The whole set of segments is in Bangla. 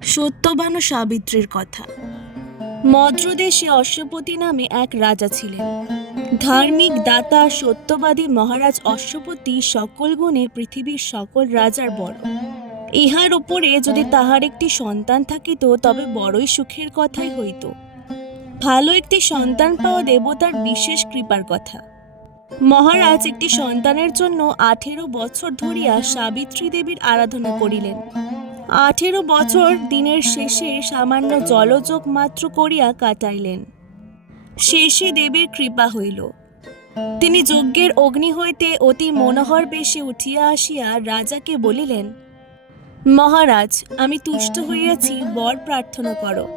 সত্যবান ও সাবিত্রীর কথা। মদ্রদেশে অশ্বপতি নামে এক রাজা ছিলেন। ধার্মিক দাতা, সত্যবাদী মহারাজ অশ্বপতি সকল গুণে পৃথিবীর সকল রাজার বড়। ইহার উপরে যদি তাহার একটি সন্তান থাকিত, তবে বড়ই সুখের কথাই হইত। ভালো একটি সন্তান পাওয়া দেবতার বিশেষ কৃপার কথা। মহারাজ একটি সন্তানের জন্য আঠেরো বছর ধরিয়া সাবিত্রী দেবীর আরাধনা করিলেন। আঠেরো বছর দিনের শেষে সামান্য জলযোগ মাত্র করিয়া কাটাইলেন। শেষে দেবীর কৃপা হইল। তিনি যজ্ঞের অগ্নি হইতে অতি মনোহর বেশে উঠিয়া আসিয়া রাজাকে বলিলেন, মহারাজ, আমি তুষ্ট হইয়াছি, বর প্রার্থনা করো।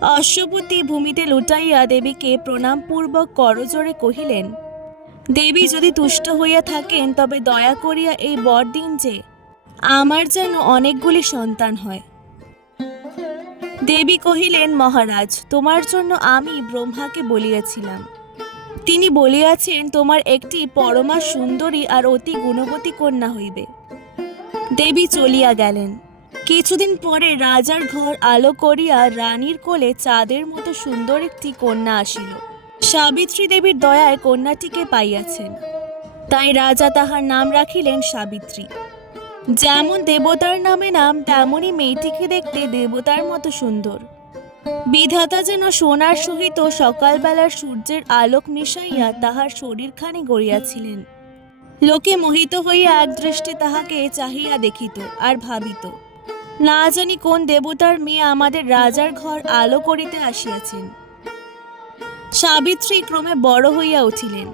অশ্বপতি ভূমিতে লুটাইয়া দেবীকে প্রণামপূর্বক করজোড়ে কহিলেন, দেবী যদি তুষ্ট হইয়া থাকেন, তবে দয়া করিয়া এই বর দিন যে আমার যেন অনেকগুলি সন্তান হয়। দেবী কহিলেন, মহারাজ, তোমার জন্য আমি ব্রহ্মাকে বলিয়াছিলাম। তিনি বলিয়াছেন, তোমার একটি পরমা সুন্দরী আর অতি গুণবতী কন্যা হইবে। দেবী চলিয়া গেলেন। কিছুদিন পরে রাজার ঘর আলো করিয়া রানীর কোলে চাঁদের মতো সুন্দর একটি কন্যা আসিল। সাবিত্রী দেবীর দয়ায় কন্যাটিকে পাইয়াছেন। তাই রাজা তাহার নাম রাখিলেন সাবিত্রী। যেমন দেবতার নামে নাম, তেমনই মেয়েটিকে দেখতে দেবতার মতো সুন্দর। বিধাতা যেন সোনার সহিত সকালবেলার সূর্যের আলোক মিশাইয়া তাহার শরীরখানি গড়িয়াছিলেন। লোকে মোহিত হইয়া এক দৃষ্টে তাহাকে চাহিয়া দেখিত আর ভাবিত, না জানি কোন দেবতার মেয়ে আমাদের রাজার ঘর আলো করিতে আসিয়াছেন। সাবিত্রী ক্রমে বড় হইয়া উঠিলেন,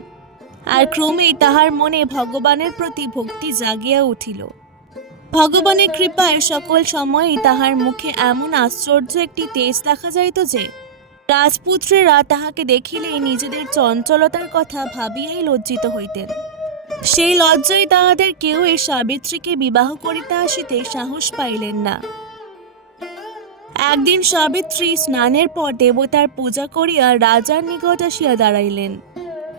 আর ক্রমেই তাহার মনে ভগবানের প্রতি ভক্তি জাগিয়া উঠিল। ভগবানের কৃপায় সকল সময়ই তাহার মুখে এমন আশ্চর্য একটি তেজ দেখা যাইত যে, রাজপুত্রেরা তাহাকে দেখিলেই নিজেদের চঞ্চলতার কথা ভাবিয়াই লজ্জিত হইতেন। সেই লজ্জায় তাহাদের কেউ এই সাবিত্রীকে বিবাহ করিতে আসিতে সাহস পাইলেন না। একদিন সাবিত্রী স্নানের পর দেবতার পূজা করিয়া রাজার নিকট আসিয়া দাঁড়াইলেন।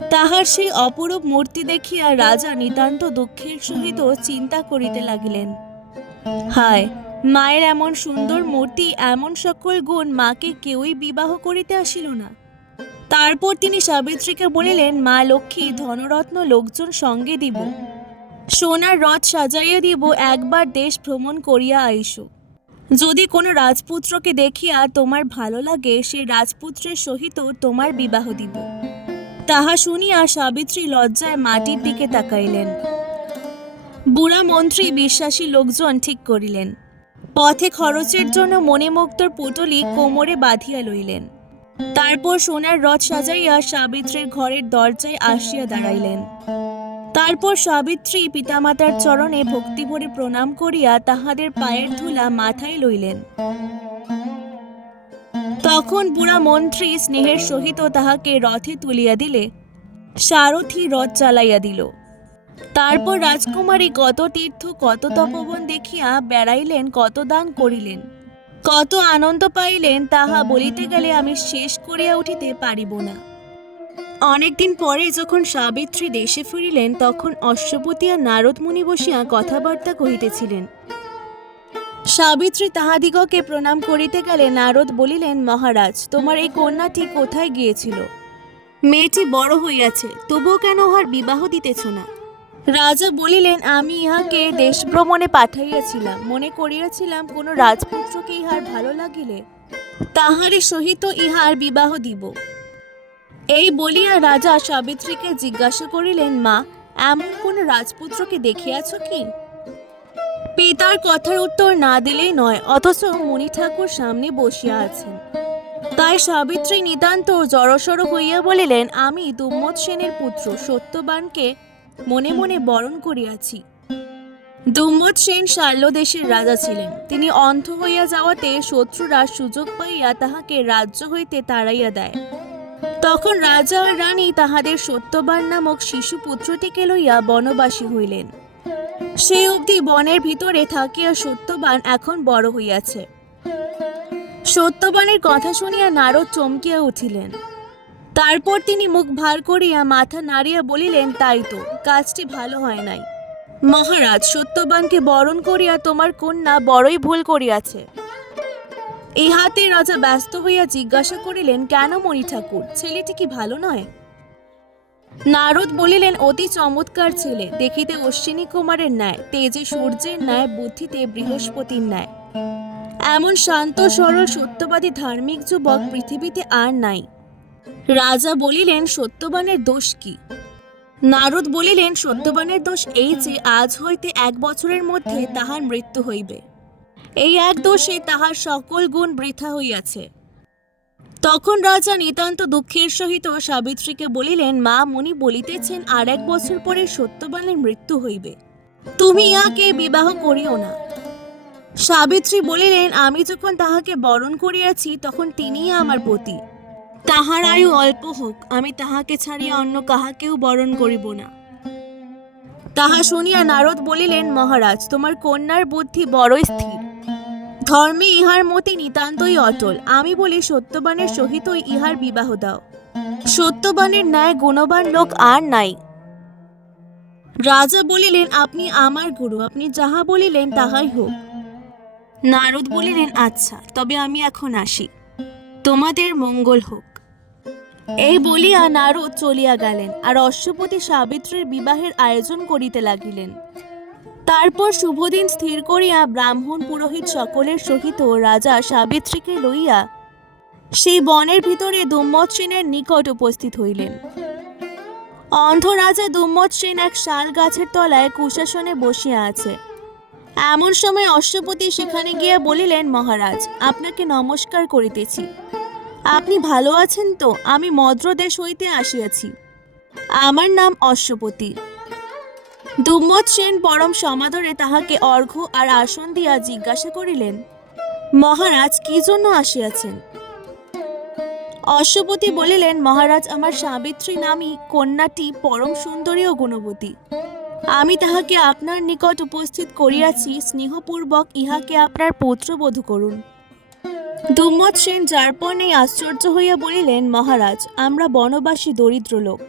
তাহার সেই অপরূপ মূর্তি দেখিয়া রাজা নিতান্ত দুঃখের সহিত চিন্তা করিতে লাগিলেন। হায়, মায়ের এমন সুন্দর মূর্তি, এমন সকল গুণ মাকে কেউই বিবাহ করিতে আসিল না। তারপর তিনি সাবিত্রীকে বলিলেন, মা লক্ষ্মী, ধনরত্ন লোকজন সঙ্গে দিব। সোনার রথ সাজাইয়া দিব, একবার দেশ ভ্রমণ করিয়া আইসো। যদি কোনো রাজপুত্রকে দেখিয়া তোমার ভালো লাগে, সে রাজপুত্রের সহিত তোমার বিবাহ দিব। তাহা শুনিয়া সাবিত্রী লজ্জায় মাটির দিকে তাকাইলেন। বুড়া মন্ত্রী বিশ্বাসী লোকজন ঠিক করিলেন। পথে খরচের জন্য মণিমুক্তর পুটলি কোমরে বাঁধিয়া লইলেন। তারপর সোনার রথ সাজাইয়া সাবিত্রীর ঘরের দরজায় আসিয়া দাঁড়াইলেন। তারপর সাবিত্রী পিতামাতার চরণে ভক্তিভরে প্রণাম করিয়া তাহাদের পায়ের ধুলা মাথায় লইলেন। তখন বুড়া মন্ত্রী স্নেহের সহিত তাহাকে রথে তুলিয়া দিলে, সারথি রথ চালাইয়া দিল। তারপর রাজকুমারী কত তীর্থ, কত তপবন দেখিয়া বেড়াইলেন, কত দান করিলেন, কত আনন্দ পাইলেন, তাহা বলিতে গেলে আমি শেষ করিয়া উঠিতে পারিব না। অনেকদিন পরে যখন সাবিত্রী দেশে ফিরিলেন, তখন অশ্বপতি আর নারদ মুনি বসিয়া কথাবার্তা কহিতেছিলেন সাবিত্রী তাহাদিগকে প্রণাম করিতে গেলে নারদ বলিলেন মহারাজ তোমার এই কন্যাটি কোথায় গিয়েছিল? মেয়েটি বড় হইয়াছে তবুও কেন উহার বিবাহ দিতেছ না? রাজা বলিলেন আমি ইহাকে দেশ ভ্রমণে পাঠাইয়াছিলাম। মনে করিয়াছিলাম কোনো রাজপুত্রকে ইহার ভালো লাগিলে তাহারই সহিত ইহার বিবাহ দিব। এই বলিয়া রাজা সাবিত্রীকে জিজ্ঞাসা করিলেন মা এমন কোন রাজপুত্রকে দেখিয়াছ কি? পিতার কথার উত্তর না দিলেই নয়, অথচ মুনি ঠাকুর সামনে বসিয়া আছেন। তাই সাবিত্রী নিতান্ত জড়সড় হইয়া বলিলেন, আমি দুম্মত সেনের পুত্র সত্যবানকে মনে মনে বরণ করিয়াছি। দুম্মত সেন শাল্য দেশের রাজা ছিলেন। তিনি অন্ধ হইয়া যাওয়াতে শত্রুরা সুযোগ পাইয়া তাহাকে রাজ্য হইতে তাড়াইয়া দেয়। তখন রাজা আর রানী তাহাদের সত্যবান নামক শিশু পুত্রটিকে লইয়া বনবাসী হইলেন। সেই অবধি বনের ভিতরে থাকিয়া সত্যবান এখন বড় হইয়াছে। সত্যবানের কথা শুনিয়া নারদ চমকিয়া উঠিলেন। তারপর তিনি মুখ ভার করিয়া মাথা নাড়িয়া বলিলেন, তাই তো, কাজটি ভালো হয় নাই। মহারাজ, সত্যবানকে বরণ করিয়া তোমার কন্যা বড়ই ভুল করিয়াছে। ইহাতে রাজা ব্যস্ত হইয়া জিজ্ঞাসা করিলেন, কেন মণি ঠাকুর ছেলেটি কি ভালো নয়? নারদ বলিলেন, অতি চমৎকার ছেলে। দেখিতে অশ্বিনী কুমারের ন্যায়, তেজে সূর্যের ন্যায়, বুদ্ধিতে বৃহস্পতির ন্যায়। এমন শান্ত, সরল, সত্যবাদী, ধার্মিক যুবক পৃথিবীতে আর নাই। রাজা বলিলেন, সত্যবানের দোষ কি? নারদ বলিলেন, সত্যবানের দোষ এই যে, আজ হইতে এক বছরের মধ্যে তাহার মৃত্যু হইবে। এই এক দোষে তাহার সকল গুণ বৃথা হইয়াছে। তখন রাজা নিতান্ত দুঃখের সহিত সাবিত্রীকে বলিলেন, মা মুনি বলিতেছেন, আর এক বছর পরে সত্যবানের মৃত্যু হইবে। তুমি ইহাকে বিবাহ করিও না। সাবিত্রী বলিলেন, আমি যখন তাহাকে বরণ করিয়াছি, তখন তিনিই আমার পতি। তাহার আয়ু অল্প হোক, আমি তাহাকে ছাড়িয়া অন্য কাহাকেও বরণ করিব না। তাহা শুনিয়া নারদ বলিলেন, মহারাজ, তোমার কন্যার বুদ্ধি বড়ই স্থির। ধর্মে ইহার মতে নিতান্তই অটল। আমি বলি, সত্যবানের সহিতই ইহার বিবাহ দাও। সত্যবানের ন্যায় গুণবান লোক আর নাই। রাজা বলিলেন, আপনি আমার গুরু। আপনি যাহা বলিলেন তাহাই হোক। নারদ বলিলেন আচ্ছা তবে আমি এখন আসি। তোমাদের মঙ্গল হোক। এই বলিয়া নারদ চলিয়া গেলেন, আর অশ্বপতি সাবিত্রীর বিবাহের আয়োজন করিতে লাগিলেন। তারপর শুভদিন স্থির করিয়া ব্রাহ্মণ পুরোহিত সকলের সহিত রাজা সাবিত্রীকে লইয়া সেই বনের ভিতরে দুম্মত সেনের নিকট উপস্থিত হইলেন। অন্ধ রাজা দুম্মত সেন এক শাল গাছের তলায় কুশাসনে বসিয়া আছে। এমন সময় অশ্বপতি সেখানে গিয়া বলিলেন, মহারাজ, আপনাকে নমস্কার করিতেছি। আপনি ভালো আছেন তো? আমি মদ্রদেশ হইতে আসিয়াছি। আমার নাম অশ্বপতি। দুম্মত সেন পরম সমাদরে তাহাকে অর্ঘ্য আর আসন দিয়া জিজ্ঞাসা করিলেন, মহারাজ, কি জন্য আসিয়াছেন? অশ্বপতি বলিলেন, মহারাজ, আমার সাবিত্রী নামী কন্যাটি পরম সুন্দরী ও গুণবতী। আমি তাহাকে আপনার নিকট উপস্থিত করিয়াছি, স্নেহপূর্বক ইহাকে আপনার পুত্রবধূ করুন। দুম্মত সেন যারপনে আশ্চর্য হইয়া বলিলেন, মহারাজ, আমরা বনবাসী দরিদ্র লোক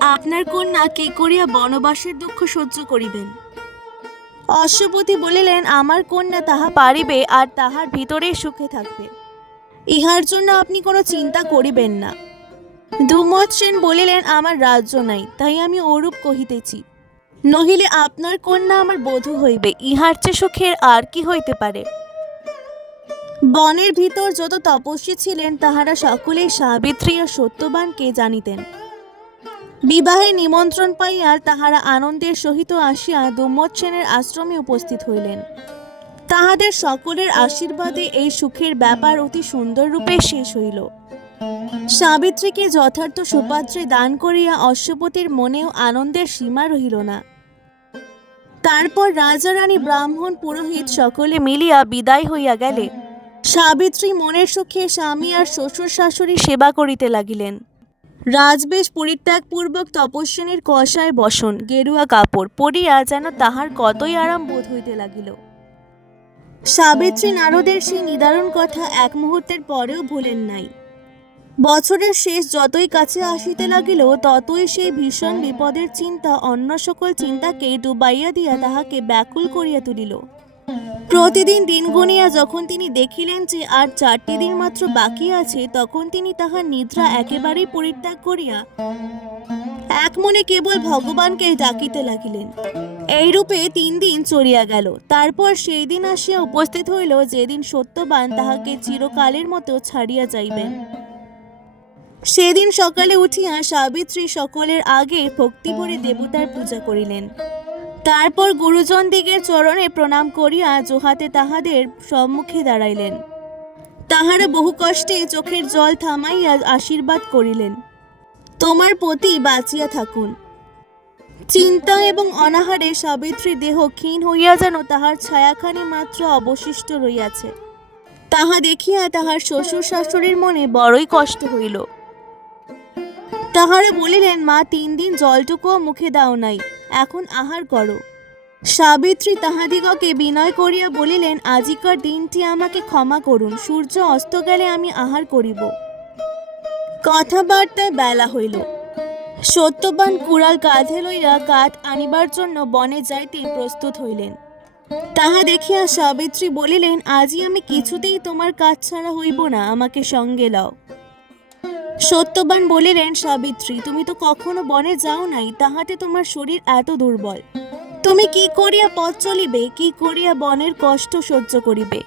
আপনার কন্যা কে করিয়া বনবাসের দুঃখ সহ্য করিবেন? অশ্বপতি বলিলেন, আমার কন্যা তাহা পারিবে আর তাহার ভিতরে সুখে থাকবে। ইহার জন্য আপনি কোনো চিন্তা করিবেন না। দুমত সেন বলিলেন, আমার রাজ্য নাই, তাই আমি ওরূপ কহিতেছি। নহিলে আপনার কন্যা আমার বধূ হইবে, ইহার চেয়ে সুখের আর কি হইতে পারে? বনের ভিতর যত তপস্বী ছিলেন, তাহারা সকলেই সাবিত্রী ও সত্যবানকে জানিতেন। বিবাহে নিমন্ত্রণ পাইয়া তাহারা আনন্দের সহিত আসিয়া দুম্মত সেনের আশ্রমে উপস্থিত হইলেন। তাহাদের সকলের আশীর্বাদে এই সুখের ব্যাপার অতি সুন্দর রূপে শেষ হইল। সাবিত্রীকে যথার্থ সুপাত্রে দান করিয়া অশ্বপতির মনেও আনন্দের সীমা রহিল না। তারপর রাজা রানী ব্রাহ্মণ পুরোহিত সকলে মিলিয়া বিদায় হইয়া গেলে, সাবিত্রী মনের সুখে স্বামী আর শ্বশুর শাশুড়ি সেবা করিতে লাগিলেন। রাজবেশ পরিত্যাগপূর্বক তপস্বিনীর কষায় বসন, গেরুয়া কাপড় পরিয়া যেন তাহার কতই আরাম বোধ হইতে লাগিল। সাবিত্রী নারদের সেই নিদারুণ কথা এক মুহূর্তের পরেও ভুলেন নাই। বছরের শেষ যতই কাছে আসিতে লাগিল, ততই সেই ভীষণ বিপদের চিন্তা, অন্য সকল চিন্তাকে ডুবাইয়া দিয়া তাহাকে ব্যাকুল করিয়া তুলিল। প্রতিদিন দিন গুনিয়া যখন তিনি দেখিলেন যে আর চারটি দিন মাত্র বাকি আছে, তখন তিনি তাহার নিদ্রা একেবারেই পরিত্যাগ করিয়া এক মনে কেবল ভগবানকে ডাকিতে লাগিলেন। এইরূপে তিন দিন চলিয়া গেল। তারপর সেই দিন আসিয়া উপস্থিত হইল যেদিন সত্যবান তাহাকে চিরকালের মতো ছাড়িয়া যাইবেন। সেদিন সকালে উঠিয়া সাবিত্রী সকলের আগে ভক্তিভরে দেবতার পূজা করিলেন। তারপর গুরুজন দিগের চরণে প্রণাম করিয়া জোহাতে তাহাদের সম্মুখে দাঁড়াইলেন। তাহারা বহু কষ্টে চোখের জল থামাইয়া আশীর্বাদ করিলেন। তোমার পতি বাঁচিয়া থাকুন। চিন্তা এবং অনাহারে সাবিত্রী দেহ ক্ষীণ হইয়া যেন তাহার ছায়াখানি মাত্র অবশিষ্ট রইয়াছে। তাহা দেখিয়া তাহার শ্বশুর শাশুড়ির মনে বড়ই কষ্ট হইল। তাহারা বলিলেন, মা, তিন দিন জলটুকুও মুখে দাও নাই। এখন আহার করো। সাবিত্রী তাহাদিগকে বিনয় করিয়া বলিলেন, আজিকার দিনটি আমাকে ক্ষমা করুন, সূর্য অস্ত গেলে আমি আহার করিব। কথাবার্তায় বেলা হইল। সত্যবান কুড়াল কাঁধে লইয়া কাঠ আনিবার জন্য বনে যাইতে প্রস্তুত হইলেন। তাহা দেখিয়া সাবিত্রী বলিলেন আজই আমি কিছুতেই তোমার কাজ ছাড়া হইব না, আমাকে সঙ্গে লও। সত্যবান বলিলেন, সাবিত্রী, তুমি তো কখনো বনে যাও নাই, তাহাতে তোমার শরীর এত দুর্বল। তুমি কি করিয়া পথ চলিবে, কি করিয়া বনের কষ্ট সহ্য করিবে?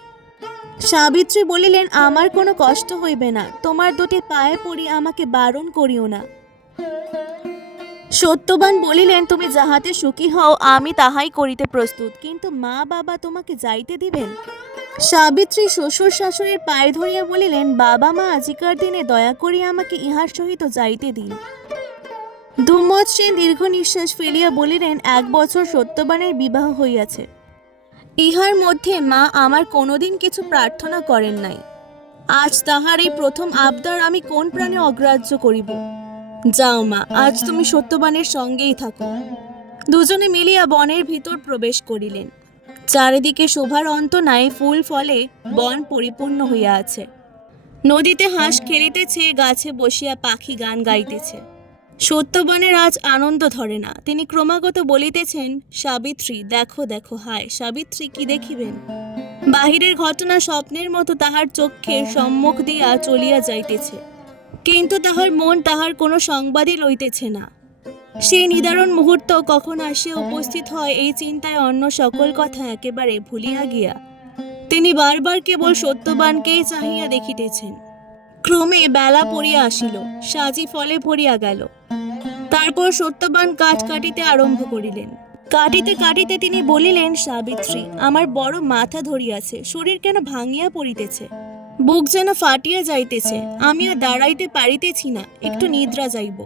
সাবিত্রী বলিলেন, আমার কোনো কষ্ট হইবে না, তোমার দুটি পায়ে পড়ি আমাকে বারণ করিও না। সত্যবান বলিলেন, তুমি যাহাতে সুখী হও, আমি তাহাই করিতে প্রস্তুত, কিন্তু মা বাবা তোমাকে যাইতে দিবেন? সাবিত্রী শ্বশুর শাশুড়ির পায়ে ধরিয়া বলিলেন, বাবা মা, আজিকার দিনে দয়া করিয়া আমাকে ইহার সহিত যাইতে দিন। দুম্মত সেন দীর্ঘ নিঃশ্বাস ফেলিয়া বলিলেন, এক বছর সত্যবানের বিবাহ হইয়াছে। ইহার মধ্যে মা আমার কোনোদিন কিছু প্রার্থনা করেন নাই। আজ তাহার এই প্রথম আবদার আমি কোন প্রাণে অগ্রাহ্য করিব? যাও মা, আজ তুমি সত্যবানের সঙ্গেই থাকো। দুজনে মিলিয়া বনের ভিতর প্রবেশ করিলেন। চারিদিকে শোভার অন্ত নাই ফুল ফলে বন পরিপূর্ণ হইয়া আছে। নদীতে হাঁস খেলিতেছে, গাছে বসিয়া পাখি গান গাইতেছে। সত্যবানের আজ আনন্দ ধরে না। তিনি ক্রমাগত বলিতেছেন, সাবিত্রী, দেখো দেখো, হায়, সাবিত্রী কি দেখিবেন? বাহিরের ঘটনা স্বপ্নের মতো তাহার চক্ষের সম্মুখ দিয়া চলিয়া যাইতেছে। কিন্তু তাহার মন তাহার কোনো সংবাদই লইতেছে না। সেই নিদারুণ মুহূর্ত কখন আসিয়া উপস্থিত হয় এই চিন্তায় অন্য সকল কথা একেবারে ভুলিয়া গিয়া। তিনি বারবার কেবল সত্যবানকেই চাহিয়া দেখিতেছেন। ক্রমে বেলা পড়িয়া আসিল, সাজি ফলে ভরিয়া গেল। তারপর সত্যবান কাঠ কাটিতে আরম্ভ করিলেন। কাটিতে কাটিতে তিনি বলিলেন, সাবিত্রী, আমার বড় মাথা ধরিয়াছে, শরীর কেন ভাঙিয়া পড়িতেছে? বুক যেন ফাটিয়া যাইতেছে, আমি আর দাঁড়াইতে পারিতেছি না, একটু নিদ্রা যাইব।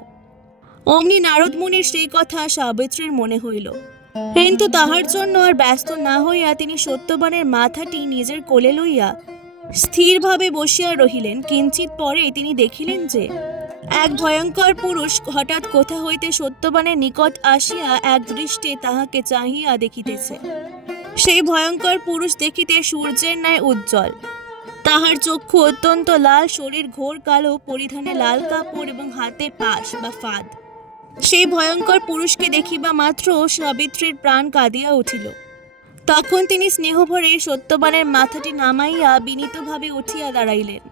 অমনি নারদ মুনির সেই কথা সাবিত্রীর মনে হইল। কিন্তু তাহার জন্য আর ব্যস্ত না হইয়া তিনি সত্যবানের মাথাটি নিজের কোলে লইয়া স্থিরভাবে বসিয়া রহিলেন। কিঞ্চিত পরে তিনি দেখিলেন যে, এক ভয়ঙ্কর পুরুষ হঠাৎ কোথা হইতে সত্যবানের নিকট আসিয়া এক দৃষ্টে তাহাকে চাহিয়া দেখিতেছে। সেই ভয়ঙ্কর পুরুষ দেখিতে সূর্যের ন্যায় উজ্জ্বল। তাহার চক্ষু অত্যন্ত লাল, শরীর ঘোর কালো, পরিধানে লাল কাপড় এবং হাতে পাশ বা ফাঁদ। সেই ভয়ঙ্কর পুরুষকে দেখিবা মাত্র সাবিত্রীর প্রাণ কাঁদিয়া উঠিল। তখন তিনি স্নেহভরে সত্যবানের মাথাটি নামাইয়া বিনীতভাবে উঠিয়া দাঁড়াইলেন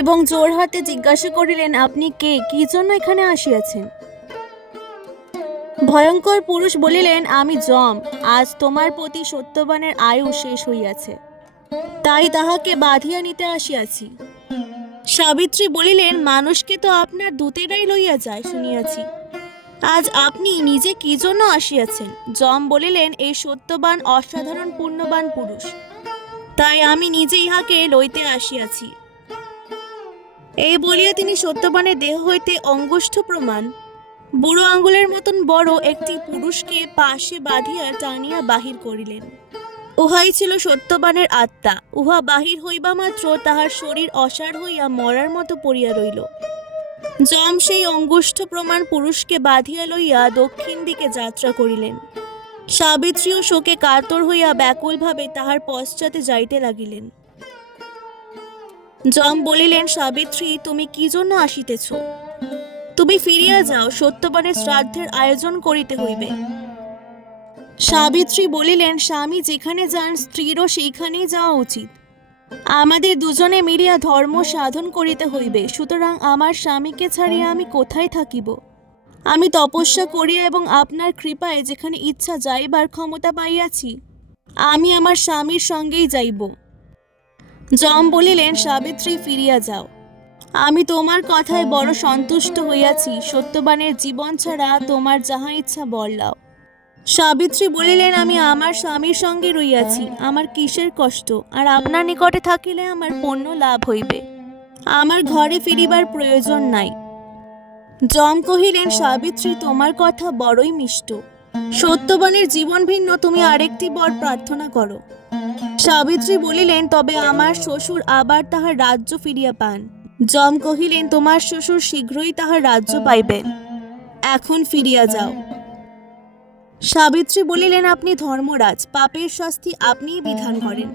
এবং জোর হাতে জিজ্ঞাসা করিলেন, আপনি কে? কি জন্য এখানে আসিয়াছেন? ভয়ঙ্কর পুরুষ বলিলেন, আমি যম আজ তোমার প্রতি সত্যবানের আয়ু শেষ হইয়াছে, তাই তাহাকে বাঁধিয়া নিতে আসিয়াছি। সাবিত্রী বলিলেন, মানুষকে তো আপনার দূতেরাই লইয়া যায়, শুনিয়াছি। আজ আপনি নিজে কি জন্য আসিয়াছেন? যম বলিলেন, এই সত্যবান, অসাধারণ, পুণ্যবান পুরুষ। তাই আমি নিজে ইহাকে লইতে আসিয়াছি। এই বলিয়া তিনি সত্যবানের দেহ হইতে অঙ্গুষ্ঠ প্রমাণ। বুড়ো আঙ্গুলের মতন বড় একটি পুরুষকে পাশে বাঁধিয়া টানিয়া বাহির করিলেন। উহাই ছিল সত্যবানের আত্মা। উহা বাহির হইবা মাত্র তাহার শরীর অসাড় হইয়া মরার মতো পড়িয়া রইল। যম সেই অঙ্গুষ্ঠ প্রমাণ পুরুষকে বাঁধিয়া লইয়া দক্ষিণ দিকে যাত্রা করিলেন। সাবিত্রীও শোকে কাতর হইয়া ব্যাকুলভাবে তাহার পশ্চাতে যাইতে লাগিলেন। যম বলিলেন, সাবিত্রী, তুমি কি জন্য আসিতেছ? তুমি ফিরিয়া যাও সত্যবানের শ্রাদ্ধের আয়োজন করিতে হইবে। সাবিত্রী বলিলেন, স্বামী যেখানে যান, স্ত্রীরও সেইখানেই যাওয়া উচিত। আমাদের দুজনে মিলিয়া ধর্ম সাধন করিতে হইবে, সুতরাং আমার স্বামীকে ছাড়িয়া আমি কোথায় থাকিব? আমি তপস্যা করিয়া এবং আপনার কৃপায় যেখানে ইচ্ছা যাইবার ক্ষমতা পাইয়াছি, আমি আমার স্বামীর সঙ্গেই যাইব। যম বলিলেন, সাবিত্রী, ফিরিয়া যাও। আমি তোমার কথায় বড় সন্তুষ্ট হইয়াছি, সত্যবানের জীবন ছাড়া তোমার যাহা ইচ্ছা বললাও সাবিত্রী বলিলেন, আমি আমার স্বামীর সঙ্গে রইয়াছি। আমার কিসের কষ্ট? আর আপনার নিকটে থাকিলে আমার পণ্য লাভ হইবে। আমার ঘরে ফিরিবার প্রয়োজন নাই। যম কহিলেন, সাবিত্রী, তোমার কথা বড়ই মিষ্ট। সত্যবানের জীবন ভিন্ন, তুমি আরেকটি বর প্রার্থনা করো। সাবিত্রী বলিলেন, তবে আমার শ্বশুর আবার তাহার রাজ্য ফিরিয়া পান। যম কহিলেন, তোমার শ্বশুর শীঘ্রই তাহার রাজ্য পাইবেন। এখন ফিরিয়া যাও। সাবিত্রী বলিলেন, আপনি ধর্মরাজ, পাপের শাস্তি আপনিই বিধান করেন।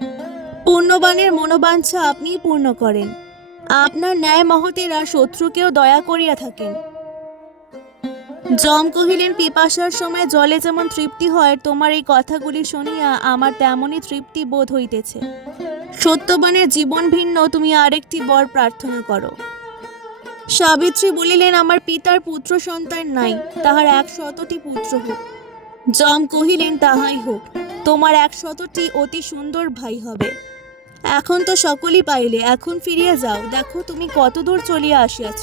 পুণ্যবানের মনোবাঞ্ছা আপনিই পূর্ণ করেন। আপনার ন্যায় মহতেরা শত্রুকেও দয়া করিয়া থাকেন। জম কহিলেন, পিপাসার সময় জলে যেমন তৃপ্তি হয়, তোমার এই কথাগুলি শুনিয়া আমার তেমনই তৃপ্তি বোধ হইতেছে। সত্যবানের জীবন ভিন্ন, তুমি আরেকটি বর প্রার্থনা করো। সাবিত্রী বলিলেন, আমার পিতার পুত্র সন্তান নাই, তাহার এক শতটি পুত্র হোক। জম কহিলেন, তাহাই হোক, তোমার এক শতটি অতি সুন্দর ভাই হবে। এখন তো সকলই পাইলে, এখন ফিরিয়া যাও, দেখো তুমি কত দূর চলিয়া আসিয়াছ।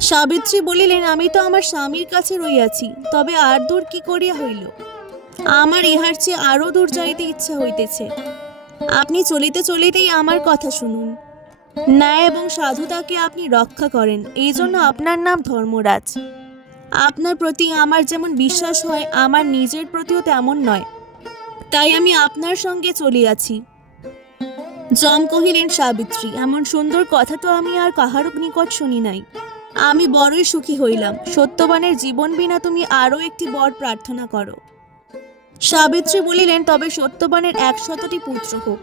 সাবিত্রী বলিলেন, আমি তো আমার স্বামীর কাছে রইয়াছি, তবে আর দূর কি করিয়া হইল? আমার ইহার চেয়ে আরও দূর যাইতে ইচ্ছা হইতেছে। আপনি চলিতে চলিতেই আমার কথা শুনুন। ন্যায় এবং সাধুতাকে আপনি রক্ষা করেন, এই জন্য আপনার নাম ধর্মরাজ। আপনার প্রতি আমার যেমন বিশ্বাস হয়, আমার নিজের প্রতিও তেমন নয়। তাই আমি আপনার সঙ্গে চলিয়াছি জম কহিলেন, সাবিত্রী, এমন সুন্দর কথা তো আমি আর কাহারও নিকট শুনি নাই। আমি বড়ই সুখী হইলাম। সত্যবানের জীবন বিনা তুমি আরও একটি বর প্রার্থনা করো। সাবিত্রী বলিলেন, তবে সত্যবানের একশতটি পুত্র হোক।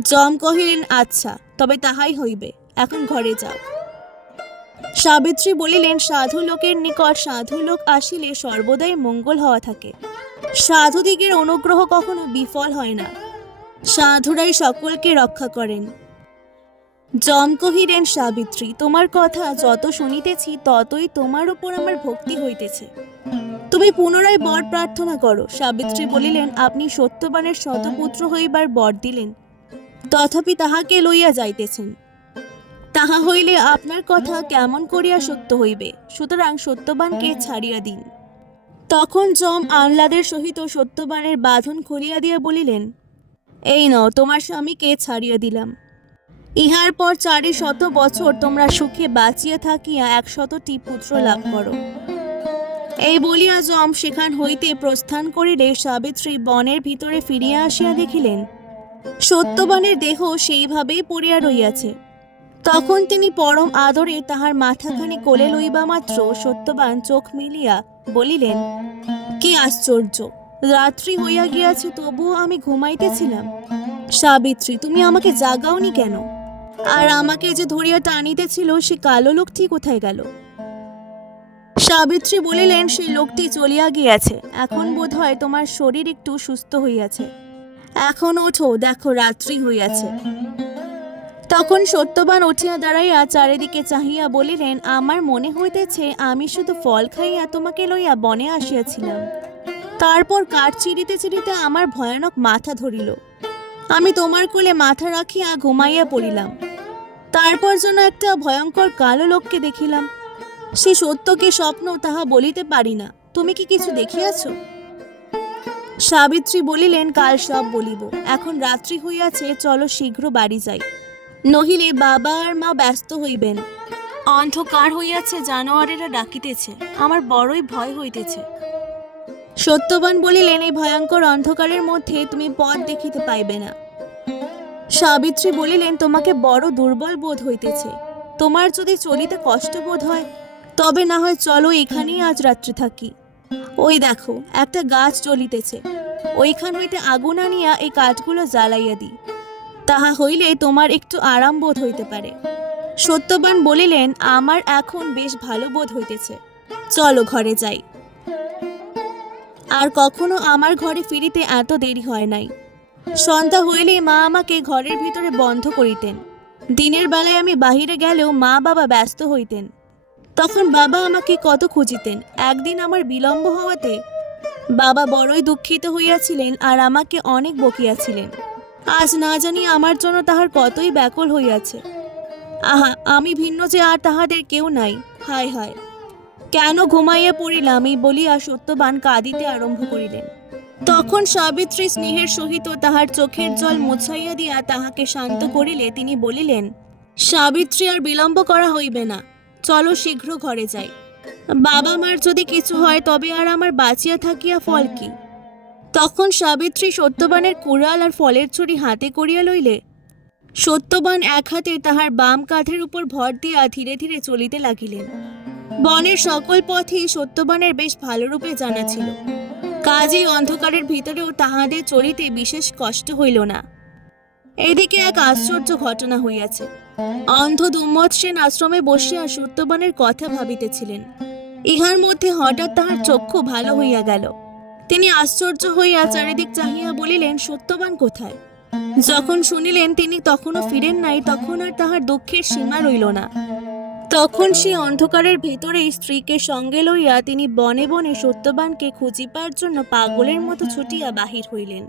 জম কহিলেন আচ্ছা তবে তাহাই হইবে। এখন ঘরে যাও। সাবিত্রী বলিলেন, সাধু লোকের নিকট সাধু লোক আসিলে সর্বদাই মঙ্গল হওয়া থাকে। সাধুদিগের অনুগ্রহ কখনো বিফল হয় না। সাধুরাই সকলকে রক্ষা করেন। জম কহিলেন, সাবিত্রী, তোমার কথা যত শুনিতেছি, ততই তোমার উপর আমার ভক্তি হইতেছে। তুমি পুনরায় বর প্রার্থনা করো। সাবিত্রী বলিলেন, আপনি সত্যবানের শতপুত্র হইবার বর দিলেন। তথাপি তাহাকে লইয়া যাইতেছেন। তাহা হইলে আপনার কথা কেমন করিয়া সত্য হইবে? সুতরাং সত্যবানকে ছাড়িয়া দিন। তখন জম আহ্লাদের সহিত সত্যবানের বাঁধন খুলিয়া দিয়া বলিলেন এই নও তোমার স্বামীকে ছাড়িয়া দিলাম। ইহার পর চারি শত বছর তোমরা সুখে বাঁচিয়া থাকিয়া একশতটি পুত্র লাভ করো। এই বলিয়া জম সেখান হইতে প্রস্থান করিলে সাবিত্রী বনের ভিতরে ফিরিয়া আসিয়া দেখিলেন সত্যবানের দেহ সেইভাবেই পড়িয়া রইয়াছে। তখন তিনি পরম আদরে তাহার মাথাখানি কোলে লইবা মাত্র সত্যবান চোখ মিলিয়া বলিলেন, কি আশ্চর্য! রাত্রি হইয়া গিয়াছে, তবুও আমি ঘুমাইতেছিলাম। সাবিত্রী, তুমি আমাকে জাগাওনি কেন? আর আমাকে যে ধরিয়া টানিতেছিল, সে কালো লোকটি কোথায় গেল? সাবিত্রী বলিলেন, সেই লোকটি চলিয়া গিয়াছে। এখন বোধ হয় তোমার শরীর একটু সুস্থ হইয়াছে। এখন ওঠো, দেখো রাত্রি হইয়াছে। তখন সত্যবান উঠিয়া দাঁড়াইয়া চারিদিকে চাহিয়া বলিলেন, আমার মনে হইতেছে আমি শুধু ফল খাইয়া তোমাকে লইয়া বনে আসিয়াছিলাম। তারপর কাঠ চিরিতে চিরিতে আমার ভয়ানক মাথা ধরিল। আমি তোমার কোলে মাথা রাখিয়া ঘুমাইয়া পড়িলাম। তারপর যেন একটা ভয়ঙ্কর কালো লোককে দেখিলাম। সে সত্য কি স্বপ্ন তাহা বলিতে পারি না। তুমি কি কিছু দেখিয়াছ? সাবিত্রী বলিলেন, কাল সব বলিব। এখন রাত্রি হইয়াছে, চলো শীঘ্র বাড়ি যাই। নহিলে বাবা আর মা ব্যস্ত হইবেন। অন্ধকার হইয়াছে জানোয়ারেরা ডাকিতেছে। আমার বড়ই ভয় হইতেছে। সত্যবান বলিলেন এই ভয়ঙ্কর অন্ধকারের মধ্যে তুমি পথ দেখিতে পাইবে না। সাবিত্রী বলিলেন তোমাকে বড় দুর্বল বোধ হইতেছে। তোমার যদি চলিতে কষ্ট বোধ হয় তবে না হয় চলো এখানেই আজ রাত্রে থাকি। ওই দেখো একটা গাছ চলিতেছে ওইখান হইতে আগুন আনিয়া এই কাঠগুলো জ্বালাইয়া দিই। তাহা হইলে তোমার একটু আরাম বোধ হইতে পারে। সত্যবান বলিলেন, আমার এখন বেশ ভালো বোধ হইতেছে। চলো ঘরে যাই। আর কখনো আমার ঘরে ফিরিতে এত দেরি হয় নাই। সন্ধ্যা হইলেই মা আমাকে ঘরের ভিতরে বন্ধ করিতেন। দিনের বেলায় আমি বাহিরে গেলেও মা বাবা ব্যস্ত হইতেন। তখন বাবা আমাকে কত খুঁজিতেন। একদিন আমার বিলম্ব হওয়াতে বাবা বড়ই দুঃখিত হইয়াছিলেন আর আমাকে অনেক বকিয়াছিলেন। আজ না জানি আমার জন্য তাহার কতই ব্যাকুল হইয়াছে। আহা, আমি ভিন্ন যে আর তাহাদের কেউ নাই। হায় হায়। কেন ঘুমাইয়া পড়িলাম এই বলিয়া সত্যবান কাঁদিতে আরম্ভ করিলেন। তখন সাবিত্রী স্নেহের সহিত তাহার চোখের জল মুছাইয়া দিয়া তাহাকে শান্ত করিলে তিনি বলিলেন, সাবিত্রী, আর বিলম্ব করা হইবে না। চলো শীঘ্র ঘরে যাই। বাবা মার যদি কিছু হয় তবে আর আমার বাঁচিয়া থাকিয়া ফল কি? তখন সাবিত্রী সত্যবানের কুড়াল আর ফলের ছুরি হাতে করিয়া লইলে, সত্যবান এক হাতে তাহার বাম কাঁধের উপর ভর দিয়া ধীরে ধীরে চলিতে লাগিলেন। বনের সকল পথই সত্যবানের বেশ ভালোরূপে জানা ছিল। কাজেই অন্ধকারের ভিতরেও তাহাদের চলিতে বিশেষ কষ্ট হইল না। এদিকে এক আশ্চর্য ঘটনা হইয়াছে। অন্ধ দুম্মৎ সেন আশ্রমে বসিয়া সত্যবানের কথা ভাবিতেছিলেন। ইহার মধ্যে হঠাৎ তাহার চক্ষু ভালো হইয়া গেল। তিনি আশ্চর্য হইয়া চারিদিক চাহিয়া বলিলেন, সত্যবান কোথায়? যখন শুনিলেন, তিনি তখনও ফিরেন নাই, তখন আর তাহার দুঃখের সীমা রইল না। তখন সে অন্ধকারের ভেতরেই স্ত্রীকে সঙ্গে লইয়া তিনি বনে বনে সত্যবানকে খুঁজিবার জন্য পাগলের মতো ছুটিয়া বাহির হইলেন।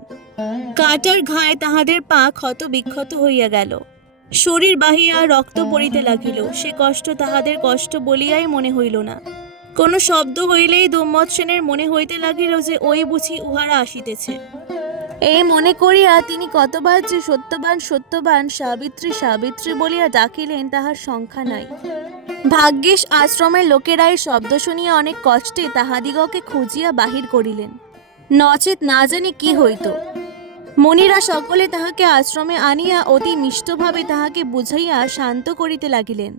কাটার ঘায়ে তাহাদের পা ক্ষত বিক্ষত হইয়া গেল। শরীর বাহিয়া রক্ত পড়িতে লাগিল। সে কষ্ট তাহাদের কষ্ট বলিয়াই মনে হইল না। কোনো শব্দ হইলেই দুম্মত সেনের মনে হইতে লাগিল যে ওই বুঝি উহারা আসিতেছে। এই মনে করিয়া তিনি কতবার যে সত্যবান সত্যবান, সাবিত্রী সাবিত্রী বলিয়া ডাকিলেন, তাহার সংখ্যা নাই। ভাগ্যিস আশ্রমের লোকেরাই শব্দ শুনিয়া অনেক কষ্টে তাহাদিগকে খুঁজিয়া বাহির করিলেন। নচেত না জানি কি হইত। মনিরা সকলে তাহাকে আশ্রমে আনিয়া অতি মিষ্টভাবে তাহাকে বুঝাইয়া শান্ত করিতে লাগিলেন।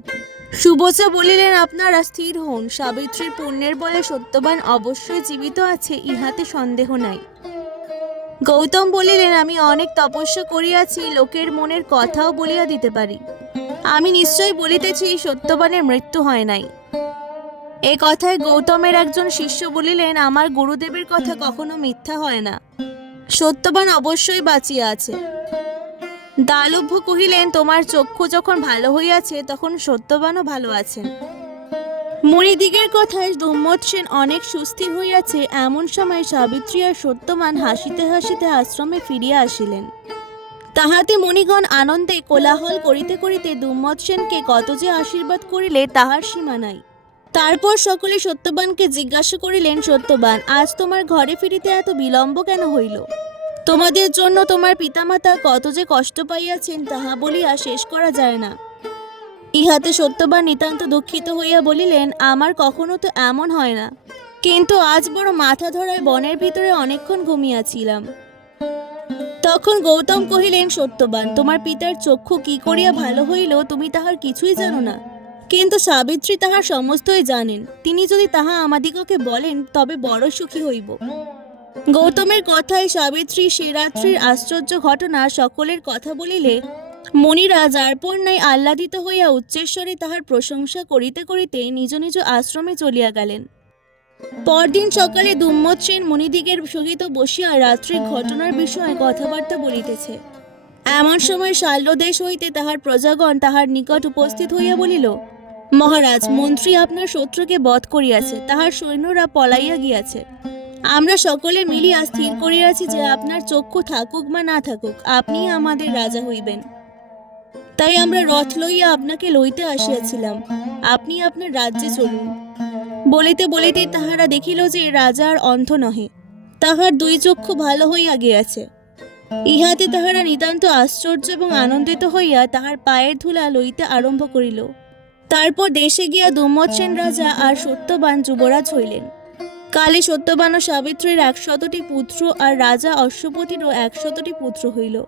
সুবচা বলিলেন, আপনারা স্থির হন। সাবিত্রীর পুণ্যের বলে সত্যবান অবশ্যই জীবিত আছে, ইহাতে সন্দেহ নাই। গৌতম বলিলেন, আমি অনেক তপস্যা করিয়াছি, লোকের মনের কথাও বলিয়া দিতে পারি। আমি নিশ্চয় বলিতেছি, সত্যবানের মৃত্যু হয় নাই। এ কথায় গৌতমের একজন শিষ্য বলিলেন, আমার গুরুদেবের কথা কখনো মিথ্যা হয় না। সত্যবান অবশ্যই বাঁচিয়া আছে। দালভ্য কহিলেন, তোমার চক্ষু যখন ভালো হইয়াছে, তখন সত্যবানও ভালো আছেন। মণিদিগের কথায় দুম্মত সেন অনেক সুস্থির হইয়াছে, এমন সময় সাবিত্রী আর সত্যবান হাসিতে হাসিতে আশ্রমে ফিরিয়া আসিলেন। তাহাতে মণিগণ আনন্দে কোলাহল করিতে করিতে দুম্মত সেনকে কত যে আশীর্বাদ করিলে, তাহার সীমা নাই। তারপর সকলে সত্যবানকে জিজ্ঞাসা করিলেন, সত্যবান, আজ তোমার ঘরে ফিরিতে এত বিলম্ব কেন হইল? তোমাদের জন্য তোমার পিতামাতা কত যে কষ্ট পাইয়াছেন, তাহা বলিয়া শেষ করা যায় না। ইহাতে সত্যবান নিতান্ত দুঃখিত হইয়া বলিলেন, আমার কখনো তো এমন হয় না। কিন্তু আজ বড় মাথা ধরায় বনের ভিতরে অনেকক্ষণ ঘুমিয়াছিলাম। তখন গৌতম কহিলেন, সত্যবান, তোমার পিতার চক্ষু কি করিয়া ভালো হইল, তুমি তাহার কিছুই জানো না। কিন্তু সাবিত্রী তাহার সমস্তই জানেন। তিনি যদি তাহা আমাদিগকে বলেন, তবে বড় সুখী হইব। গৌতমের কথায় সাবিত্রী সে রাত্রির আশ্চর্য ঘটনা সকলের কথা বলিলে, মণিরা যারপর নাই আহ্লাদিত হইয়া উচ্চেশ্বরে তাহার প্রশংসা করিতে করিতে নিজ নিজ আশ্রমে চলিয়া গেলেন। পরদিন সকালে দুম্মত সেন মণিদিগের সহিত বসিয়া রাত্রির ঘটনার বিষয়ে কথাবার্তা বলিতেছে। এমন সময় শাল্যদেশ হইতে তাহার প্রজাগণ তাহার নিকট উপস্থিত হইয়া বলিল, মহারাজ, মন্ত্রী আপনার শত্রুকে বধ করিয়াছে, তাহার সৈন্যরা পলাইয়া গিয়াছে। আমরা সকলে মিলিয়া স্থির করিয়াছি যে আপনার চক্ষু থাকুক বা না থাকুক, আপনি আমাদের রাজা হইবেন। তাই আমরা রথ লইয়া আপনাকে লইতে আসিয়াছিলাম। আপনি আপনার রাজ্যে চলুন। বলিতে বলিতে তাহারা দেখিল যে রাজার অন্ধ নহে, তাহার দুই চক্ষু ভালো হইয়া গিয়াছে। ইহাতে তাহারা নিতান্ত আশ্চর্য এবং আনন্দিত হইয়া তাহার পায়ের ধুলা লইতে আরম্ভ করিল। তারপর দেশে গিয়া দুম্মত সেন রাজা আর সত্যবান যুবরাজ হইলেন। কালে সত্যবান ও সাবিত্রীর একশতটি পুত্র আর রাজা অশ্বপতিরও একশতটি পুত্র হইল।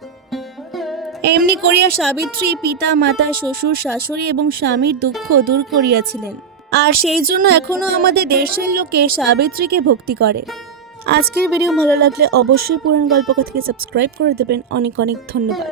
এমনি করিয়া সাবিত্রী পিতা, মাতা, শ্বশুর, শাশুড়ি এবং স্বামীর দুঃখ দূর করিয়াছিলেন। আর সেই জন্য এখনও আমাদের দেশের লোকে সাবিত্রীকে ভক্তি করে। আজকের ভিডিও ভালো লাগলে অবশ্যই পুরাণ গল্পকথাকে সাবস্ক্রাইব করে দেবেন। অনেক অনেক ধন্যবাদ।